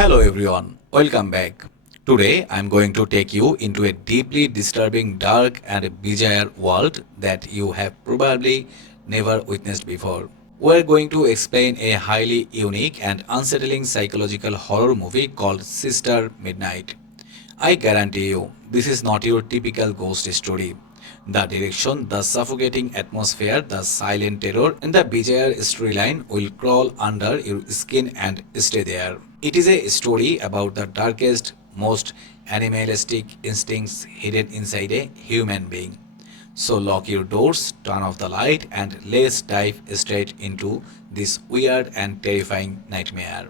Hello everyone, welcome back. Today I'm going to take you into a deeply disturbing, dark, and bizarre world that you have probably never witnessed before. We're going to explain a highly unique and unsettling psychological horror movie called Sister Midnight. I guarantee you, this is not your typical ghost story. The direction, the suffocating atmosphere, the silent terror, and the bizarre storyline will crawl under your skin and stay there. It is a story about the darkest, most animalistic instincts hidden inside a human being. So lock your doors, turn off the light, and let's dive straight into this weird and terrifying nightmare.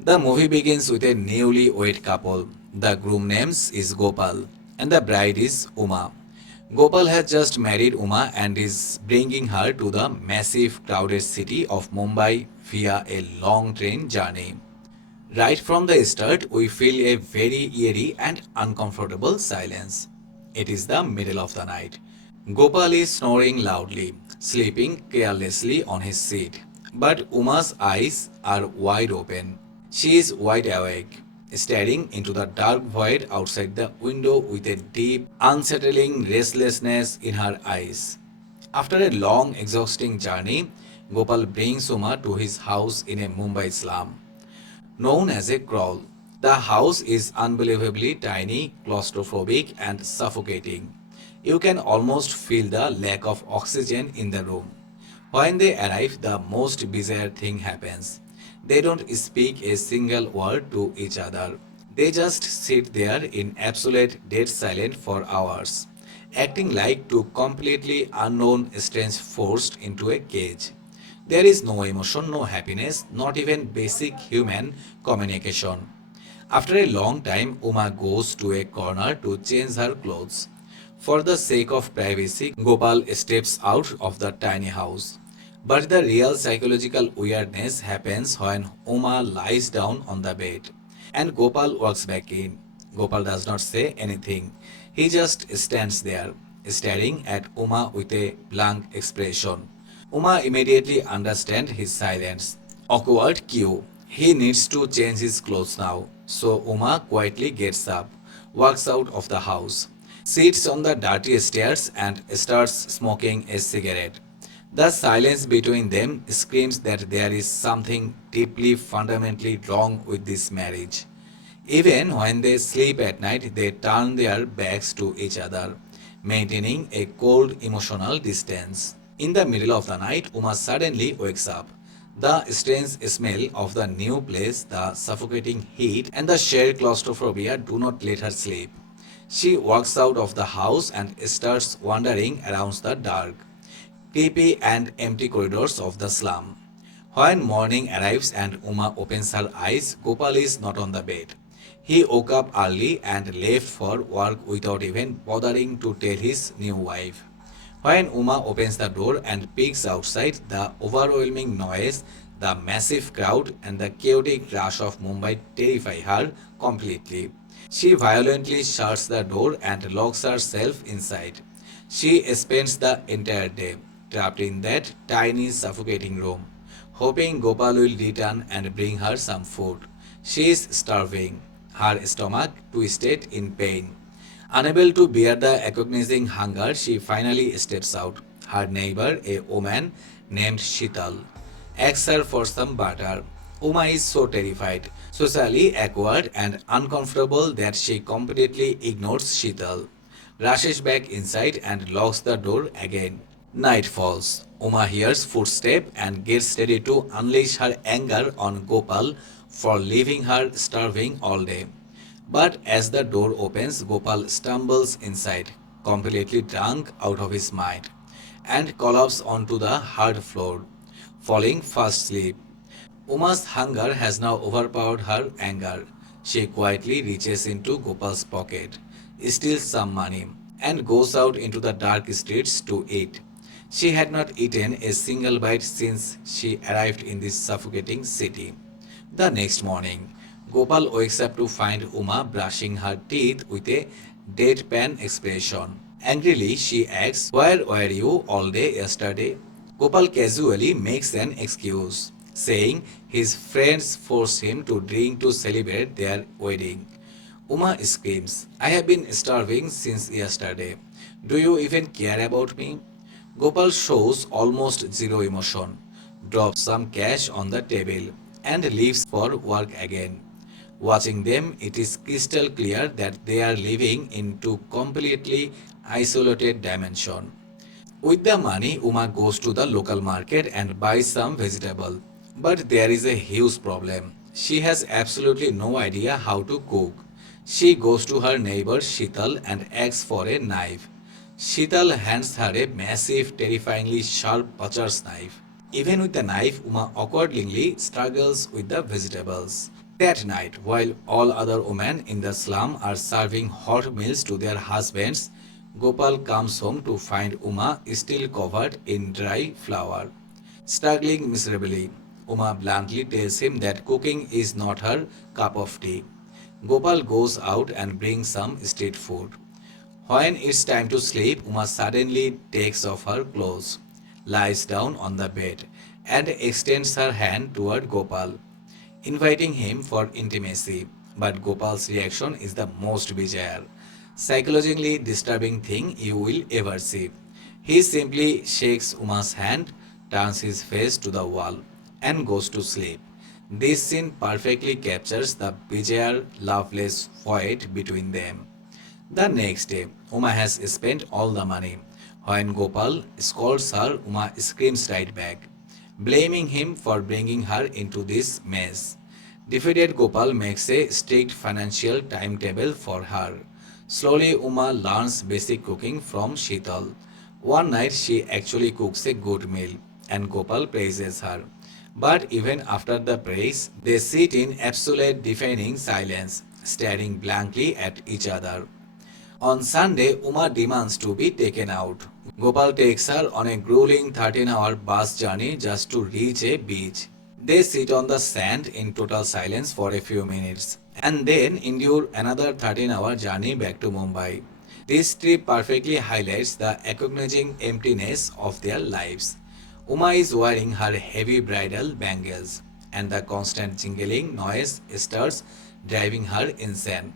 The movie begins with a newly-wed couple. The groom name is Gopal and the bride is Uma. Gopal has just married Uma and is bringing her to the massive crowded city of Mumbai via a long train journey. Right from the start, we feel a very eerie and uncomfortable silence. It is the middle of the night. Gopal is snoring loudly, sleeping carelessly on his seat. But Uma's eyes are wide open. She is wide awake, staring into the dark void outside the window with a deep, unsettling restlessness in her eyes. After a long, exhausting journey, Gopal brings Uma to his house in a Mumbai slum known as a crawl. The house is unbelievably tiny, claustrophobic, and suffocating. You can almost feel the lack of oxygen in the room. When they arrive, the most bizarre thing happens. They don't speak a single word to each other. They just sit there in absolute dead silence for hours, acting like two completely unknown strange forced into a cage. There is no emotion, no happiness, not even basic human communication. After a long time, Uma goes to a corner to change her clothes. For the sake of privacy, Gopal steps out of the tiny house. But the real psychological weirdness happens when Uma lies down on the bed and Gopal walks back in. Gopal does not say anything. He just stands there, staring at Uma with a blank expression. Uma immediately understands his silence. Awkward cue. He needs to change his clothes now. So Uma quietly gets up, walks out of the house, sits on the dirty stairs and starts smoking a cigarette. The silence between them screams that there is something deeply fundamentally wrong with this marriage. Even when they sleep at night, they turn their backs to each other, maintaining a cold emotional distance. In the middle of the night, Uma suddenly wakes up. The strange smell of the new place, the suffocating heat, and the sheer claustrophobia do not let her sleep. She walks out of the house and starts wandering around the dark, creepy, and empty corridors of the slum. When morning arrives and Uma opens her eyes, Gopal is not on the bed. He woke up early and left for work without even bothering to tell his new wife. When Uma opens the door and peeks outside, the overwhelming noise, the massive crowd, and the chaotic rush of Mumbai terrify her completely. She violently shuts the door and locks herself inside. She spends the entire day trapped in that tiny, suffocating room, hoping Gopal will return and bring her some food. She is starving, her stomach twisted in pain. Unable to bear the agonizing hunger, she finally steps out. Her neighbor, a woman named Shital, asks her for some butter. Uma is so terrified, socially awkward, and uncomfortable that she completely ignores Shital, rushes back inside, and locks the door again. Night falls. Uma hears footsteps and gets ready to unleash her anger on Gopal for leaving her starving all day. But as the door opens, Gopal stumbles inside, completely drunk out of his mind, and collapses onto the hard floor, falling fast asleep. Uma's hunger has now overpowered her anger. She quietly reaches into Gopal's pocket, steals some money, and goes out into the dark streets to eat. She had not eaten a single bite since she arrived in this suffocating city. The next morning, Gopal wakes up to find Uma brushing her teeth with a deadpan expression. Angrily, she asks, "Where were you all day yesterday?" Gopal casually makes an excuse, saying his friends forced him to drink to celebrate their wedding. Uma screams, I have been starving since yesterday. Do you even care about me? Gopal shows almost zero emotion, drops some cash on the table, and leaves for work again. Watching them, it is crystal clear that they are living in two completely isolated dimensions. With the money, Uma goes to the local market and buys some vegetable. But there is a huge problem. She has absolutely no idea how to cook. She goes to her neighbor Shital and asks for a knife. Shital hands her a massive, terrifyingly sharp butcher's knife. Even with the knife, Uma awkwardly struggles with the vegetables. That night, while all other women in the slum are serving hot meals to their husbands, Gopal comes home to find Uma still covered in dry flour. Struggling miserably, Uma bluntly tells him that cooking is not her cup of tea. Gopal goes out and brings some street food. When it's time to sleep, Uma suddenly takes off her clothes, lies down on the bed, and extends her hand toward Gopal, inviting him for intimacy. But Gopal's reaction is the most bizarre, psychologically disturbing thing you will ever see. He simply shakes Uma's hand, turns his face to the wall, and goes to sleep. This scene perfectly captures the bizarre, loveless void between them. The next day, Uma has spent all the money. When Gopal scolds her, Uma screams right back, blaming him for bringing her into this mess. Defeated, Gopal makes a strict financial timetable for her. Slowly, Uma learns basic cooking from Sheetal. One night, she actually cooks a good meal, and Gopal praises her. But even after the praise, they sit in absolute deafening silence, staring blankly at each other. On Sunday, Uma demands to be taken out. Gopal takes her on a grueling 13-hour bus journey just to reach a beach. They sit on the sand in total silence for a few minutes and then endure another 13-hour journey back to Mumbai. This trip perfectly highlights the agonizing emptiness of their lives. Uma is wearing her heavy bridal bangles, and the constant jingling noise starts driving her insane.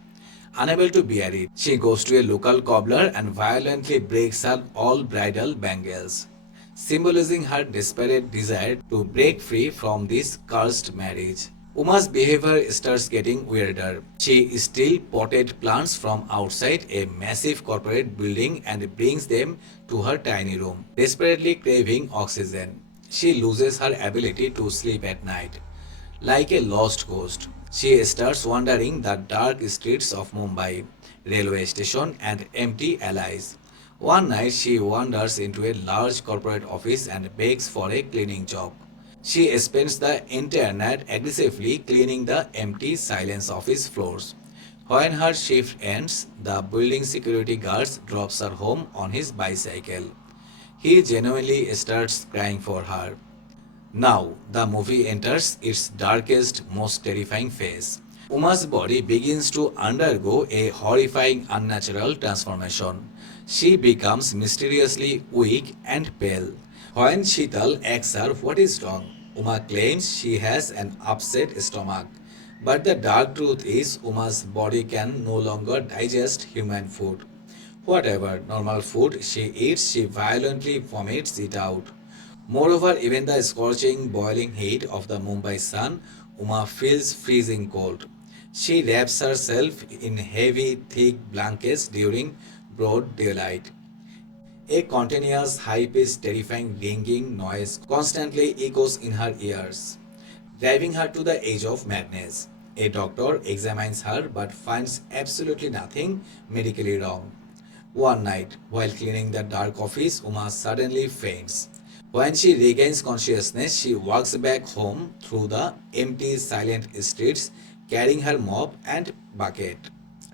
Unable to bear it, she goes to a local cobbler and violently breaks her all bridal bangles, symbolizing her desperate desire to break free from this cursed marriage. Uma's behavior starts getting weirder. She steals potted plants from outside a massive corporate building and brings them to her tiny room, desperately craving oxygen. She loses her ability to sleep at night. Like a lost ghost, she starts wandering the dark streets of Mumbai, railway station, and empty alleys. One night, she wanders into a large corporate office and begs for a cleaning job. She spends the entire night aggressively cleaning the empty, silent office floors. When her shift ends, the building security guard drops her home on his bicycle. He genuinely starts crying for her. Now, the movie enters its darkest, most terrifying phase. Uma's body begins to undergo a horrifying, unnatural transformation. She becomes mysteriously weak and pale. When Sheetal asks her what is wrong, Uma claims she has an upset stomach. But the dark truth is, Uma's body can no longer digest human food. Whatever normal food she eats, she violently vomits it out. Moreover, even the scorching, boiling heat of the Mumbai sun, Uma feels freezing cold. She wraps herself in heavy, thick blankets during broad daylight. A continuous, high-pitched, terrifying ringing noise constantly echoes in her ears, driving her to the edge of madness. A doctor examines her but finds absolutely nothing medically wrong. One night, while cleaning the dark office, Uma suddenly faints. When she regains consciousness, she walks back home through the empty, silent streets, carrying her mop and bucket.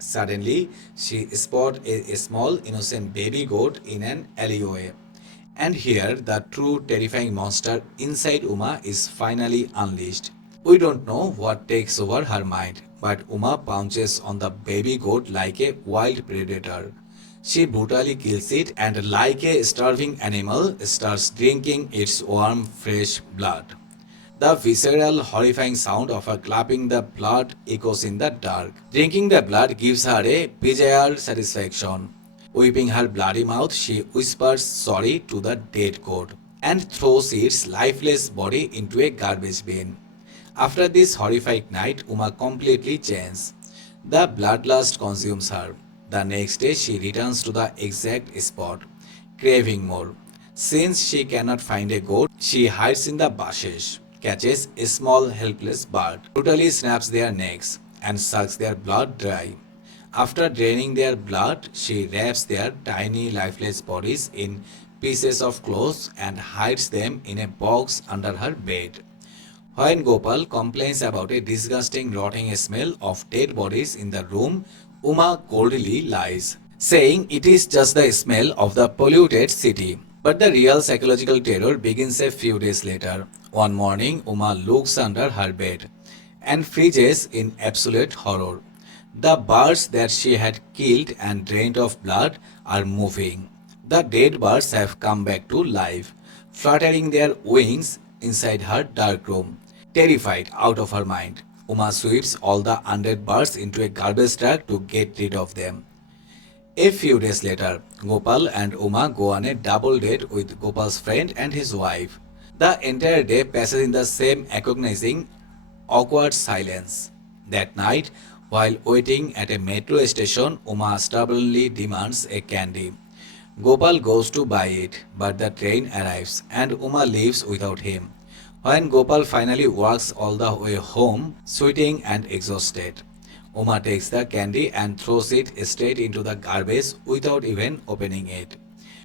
Suddenly, she spots a small, innocent baby goat in an alleyway. And here, the true terrifying monster inside Uma is finally unleashed. We don't know what takes over her mind, but Uma pounces on the baby goat like a wild predator. She brutally kills it and, like a starving animal, starts drinking its warm, fresh blood. The visceral, horrifying sound of her clapping the blood echoes in the dark. Drinking the blood gives her a bizarre satisfaction. Wiping her bloody mouth, she whispers sorry to the dead goat and throws its lifeless body into a garbage bin. After this horrific night, Uma completely changes. The bloodlust consumes her. The next day, she returns to the exact spot, craving more. Since she cannot find a goat, she hides in the bushes, catches a small helpless bird, brutally snaps their necks, and sucks their blood dry. After draining their blood, she wraps their tiny lifeless bodies in pieces of cloth and hides them in a box under her bed. When Gopal complains about a disgusting rotting smell of dead bodies in the room, Uma coldly lies, saying it is just the smell of the polluted city. But the real psychological terror begins a few days later. One morning, Uma looks under her bed and freezes in absolute horror. The birds that she had killed and drained of blood are moving. The dead birds have come back to life, fluttering their wings inside her dark room. Terrified out of her mind, Uma sweeps all the undead birds into a garbage truck to get rid of them. A few days later, Gopal and Uma go on a double date with Gopal's friend and his wife. The entire day passes in the same agonizing, awkward silence. That night, while waiting at a metro station, Uma stubbornly demands a candy. Gopal goes to buy it, but the train arrives and Uma leaves without him. When Gopal finally walks all the way home, sweating and exhausted, Uma takes the candy and throws it straight into the garbage without even opening it.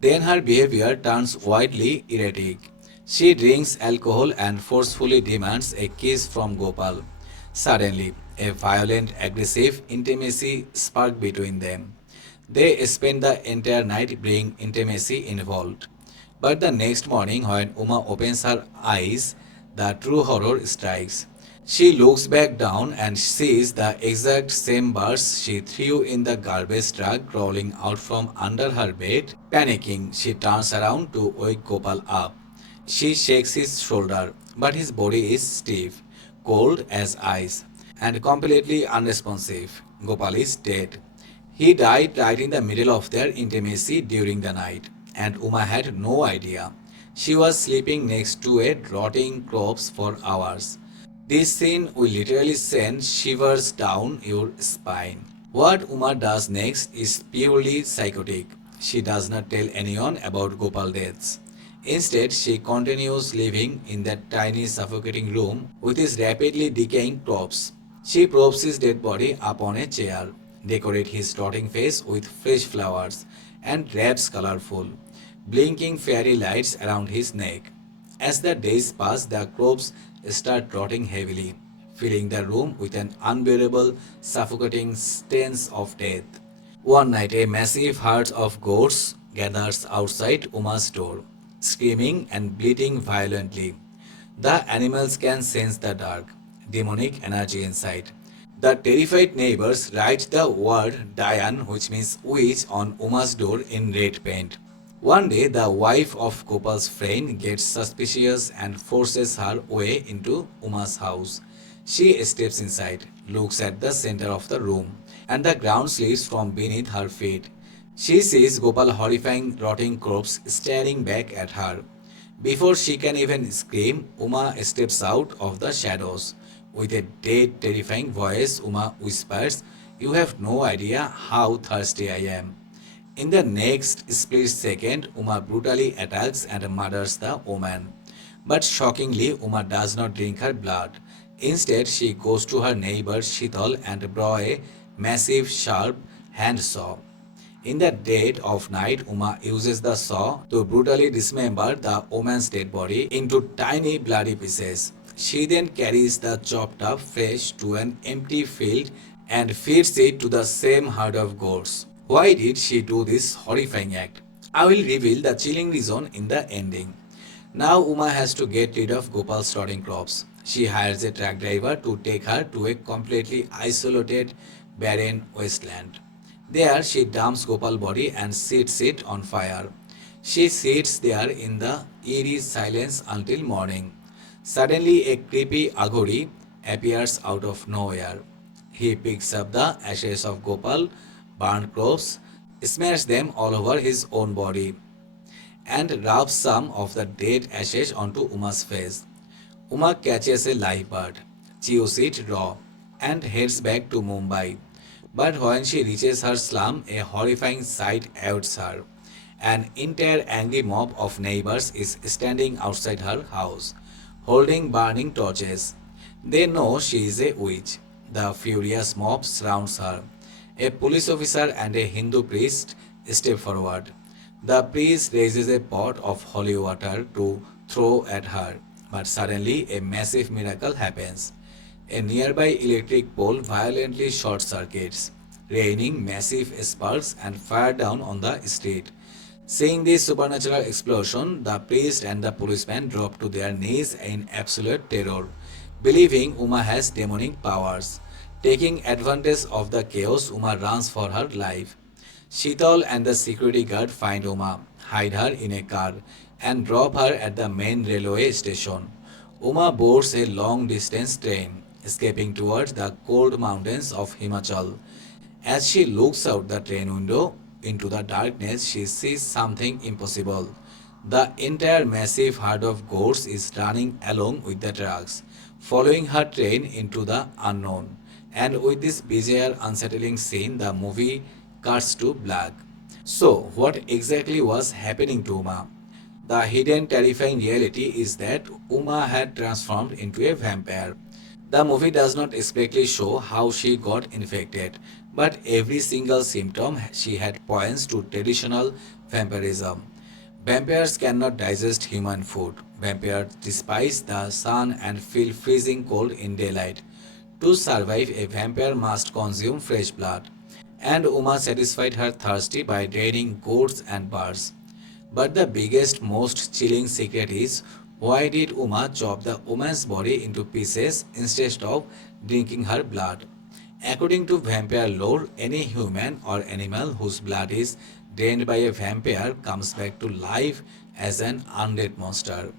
Then her behavior turns wildly erratic. She drinks alcohol and forcefully demands a kiss from Gopal. Suddenly, a violent, aggressive intimacy sparks between them. They spend the entire night being intimacy involved. But the next morning, when Uma opens her eyes, the true horror strikes. She looks back down and sees the exact same birds she threw in the garbage truck crawling out from under her bed. Panicking, she turns around to wake Gopal up. She shakes his shoulder, but his body is stiff, cold as ice, and completely unresponsive. Gopal is dead. He died right in the middle of their intimacy during the night, and Uma had no idea. She was sleeping next to a rotting corpse for hours. This scene will literally send shivers down your spine. What Uma does next is purely psychotic. She does not tell anyone about Gopal deaths. Instead, she continues living in that tiny suffocating room with his rapidly decaying corpse. She props his dead body up on a chair, decorates his rotting face with fresh flowers, and wraps colorful, blinking fairy lights around his neck. As the days pass, the corpse starts rotting heavily, filling the room with an unbearable, suffocating stench of death. One night, a massive herd of goats gathers outside Uma's door, screaming and bleating violently. The animals can sense the dark, demonic energy inside. The terrified neighbors write the word Diane, which means witch, on Uma's door in red paint. One day, the wife of Gopal's friend gets suspicious and forces her way into Uma's house. She steps inside, looks at the center of the room, and the ground slips from beneath her feet. She sees Gopal's horrifying, rotting corpse staring back at her. Before she can even scream, Uma steps out of the shadows. With a dead, terrifying voice, Uma whispers, "You have no idea how thirsty I am." In the next split second, Uma brutally attacks and murders the woman. But shockingly, Uma does not drink her blood. Instead, she goes to her neighbor Shithal and borrows a massive, sharp hand saw. In the dead of night, Uma uses the saw to brutally dismember the woman's dead body into tiny bloody pieces. She then carries the chopped up flesh to an empty field and feeds it to the same herd of goats. Why did she do this horrifying act? I will reveal the chilling reason in the ending. Now Uma has to get rid of Gopal's rotting crops. She hires a truck driver to take her to a completely isolated, barren wasteland. There she dumps Gopal's body and sets it on fire. She sits there in the eerie silence until morning. Suddenly, a creepy Aghori appears out of nowhere. He picks up the ashes of Gopal, burned crops, smears them all over his own body, and rubs some of the dead ashes onto Uma's face. Uma catches a live bird, chews it raw, and heads back to Mumbai. But when she reaches her slum, a horrifying sight awaits her. An entire angry mob of neighbors is standing outside her house, holding burning torches. They know she is a witch. The furious mob surrounds her. A police officer and a Hindu priest step forward. The priest raises a pot of holy water to throw at her, but suddenly a massive miracle happens. A nearby electric pole violently short circuits, raining massive sparks and fire down on the street. Seeing this supernatural explosion, the priest and the policeman drop to their knees in absolute terror, believing Uma has demonic powers. Taking advantage of the chaos, Uma runs for her life. Sheetal and the security guard find Uma, hide her in a car, and drop her at the main railway station. Uma boards a long distance train, escaping towards the cold mountains of Himachal. As she looks out the train window into the darkness, she sees something impossible. The entire massive herd of goats is running along with the trucks, following her train into the unknown. And with this bizarre, unsettling scene, the movie cuts to black. So, what exactly was happening to Uma? The hidden terrifying reality is that Uma had transformed into a vampire. The movie does not explicitly show how she got infected, but every single symptom she had points to traditional vampirism. Vampires cannot digest human food. Vampires despise the sun and feel freezing cold in daylight. To survive, a vampire must consume fresh blood, and Uma satisfied her thirsty by draining goats and birds. But the biggest, most chilling secret is, why did Uma chop the woman's body into pieces instead of drinking her blood? According to vampire lore, any human or animal whose blood is drained by a vampire comes back to life as an undead monster.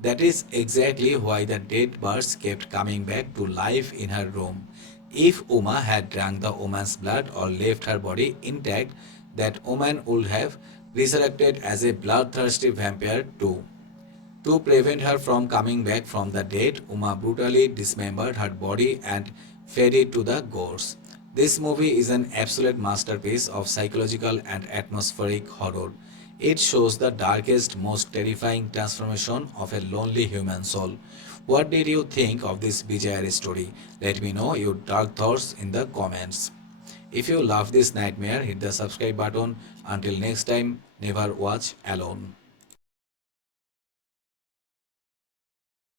That is exactly why the dead birds kept coming back to life in her room. If Uma had drunk the woman's blood or left her body intact, that woman would have resurrected as a bloodthirsty vampire too. To prevent her from coming back from the dead, Uma brutally dismembered her body and fed it to the ghosts. This movie is an absolute masterpiece of psychological and atmospheric horror. It shows the darkest, most terrifying transformation of a lonely human soul. What did you think of this bizarre story? Let me know your dark thoughts in the comments. If you love this nightmare, hit the subscribe button. Until next time, never watch alone.